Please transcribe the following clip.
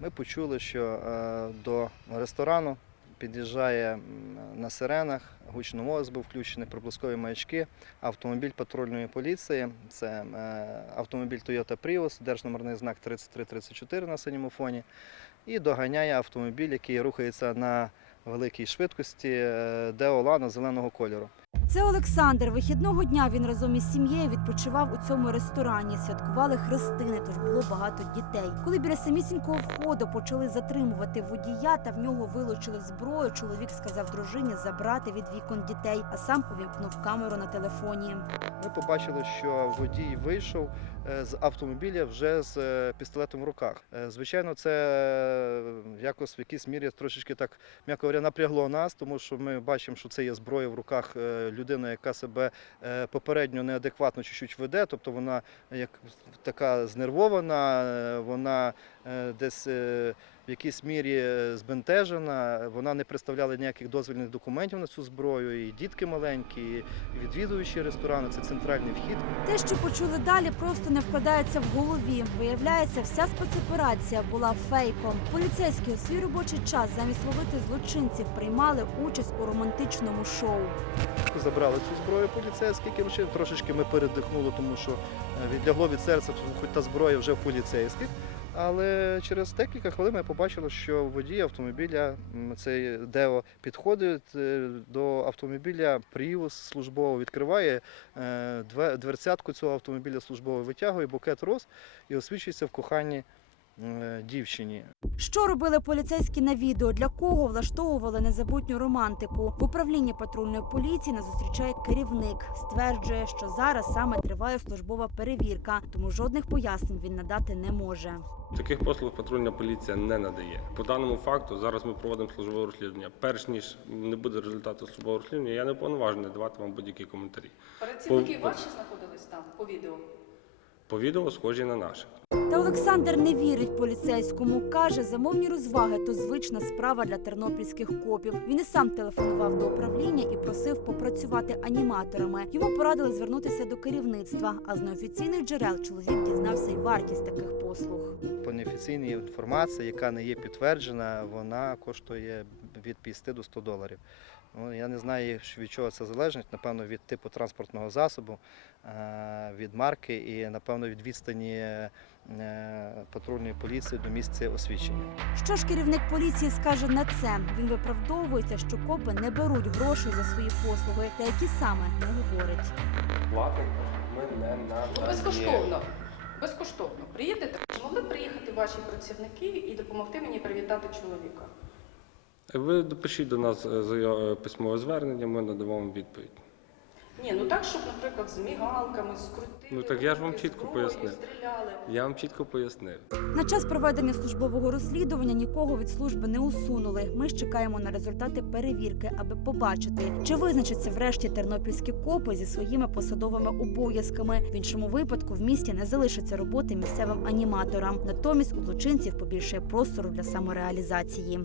Ми почули, що е, до ресторану під'їжджає на сиренах, гучно мозг був включений, проблискові маячки, автомобіль патрульної поліції. Це е, автомобіль Toyota Prius, держномерний знак 3334 на синьому фоні. І доганяє автомобіль, який рухається на великій швидкості е, Део Лано зеленого кольору. Це Олександр. Вихідного дня він разом із сім'єю відпочивав у цьому ресторані. Святкували хрестини, тож було багато дітей. Коли біля самісінького входу почали затримувати водія та в нього вилучили зброю, чоловік сказав дружині забрати від вікон дітей, а сам увімкнув камеру на телефоні. Ми побачили, що водій вийшов е, з автомобіля вже з е, пістолетом в руках. Е, Звичайно, це якось в якійсь мірі трошечки так, м'яко говоря, напрягло нас, тому що ми бачимо, що це є зброя в руках е, людини, яка себе е, попередньо неадекватно чуть-чуть веде, тобто вона як така знервована, е, вона десь е, в якійсь мірі е, збентежена, вона не представляла ніяких дозвільних документів на цю зброю, і дітки маленькі, і відвідувачі ресторану, це центральний вхід. Те, що почули далі, просто не вкладається в голові. Виявляється, вся спецоперація була фейком. Поліцейські у свій робочий час замість ловити злочинців приймали участь у романтичному шоу. Забрали цю зброю поліцейські яким чином. Трошечки ми передихнули, тому що е, відлягло від серця, хоч та зброя вже в поліцейських. Але через декілька хвилин ми побачили, що водій автомобіля, цей Део, підходить е, до автомобіля Prius службово відкриває е, две- дверцятку цього автомобіля службово витягує букет роз і освічується в коханні дівчині. Що робили поліцейські на відео? Для кого влаштовували незабутню романтику? В управлінні патрульної поліції нас зустрічає керівник. Стверджує, що зараз саме триває службова перевірка, тому жодних пояснень він надати не може. Таких послуг патрульна поліція не надає. По даному факту зараз ми проводимо службове розслідування. Перш ніж не буде результату службового розслідування, я не повноважений давати вам будь-які коментарі. Працівники По- ваші знаходились там по відео? По відео схожі на наше. Та Олександр не вірить поліцейському. каже, замовні розваги то звична справа для тернопільських копів. Він і сам телефонував до управління і просив попрацювати аніматорами. Йому порадили звернутися до керівництва. А з неофіційних джерел чоловік дізнався й вартість таких послуг. По неофіційній інформації, яка не є підтверджена, вона коштує від 50 до 100 доларів. Ну, я не знаю, від чого це залежить. Напевно, від типу транспортного засобу, е, від марки і, напевно, від відстані е, патрульної поліції до місця освічення. Що ж керівник поліції скаже на це? Він виправдовується, що копи не беруть грошей за свої послуги, та які саме не говорить. Платимо ми не Ну, безкоштовно. Безкоштовно. Приїдете? Чи могли приїхати ваші працівники і допомогти мені привітати чоловіка? Ви допишіть до нас е, е, письмове звернення, ми надамо вам відповідь. Ні, ну так, щоб, наприклад, з мігалками, скрутили. Ну, так я ж вам чітко зброю, пояснив. Стріляли. Я вам чітко пояснив. На час проведення службового розслідування нікого від служби не усунули. Ми ж чекаємо на результати перевірки, аби побачити, чи визначаться врешті тернопільські копи зі своїми посадовими обов'язками. В іншому випадку в місті не залишиться роботи місцевим аніматорам. Натомість у злочинців побільшає простору для самореалізації.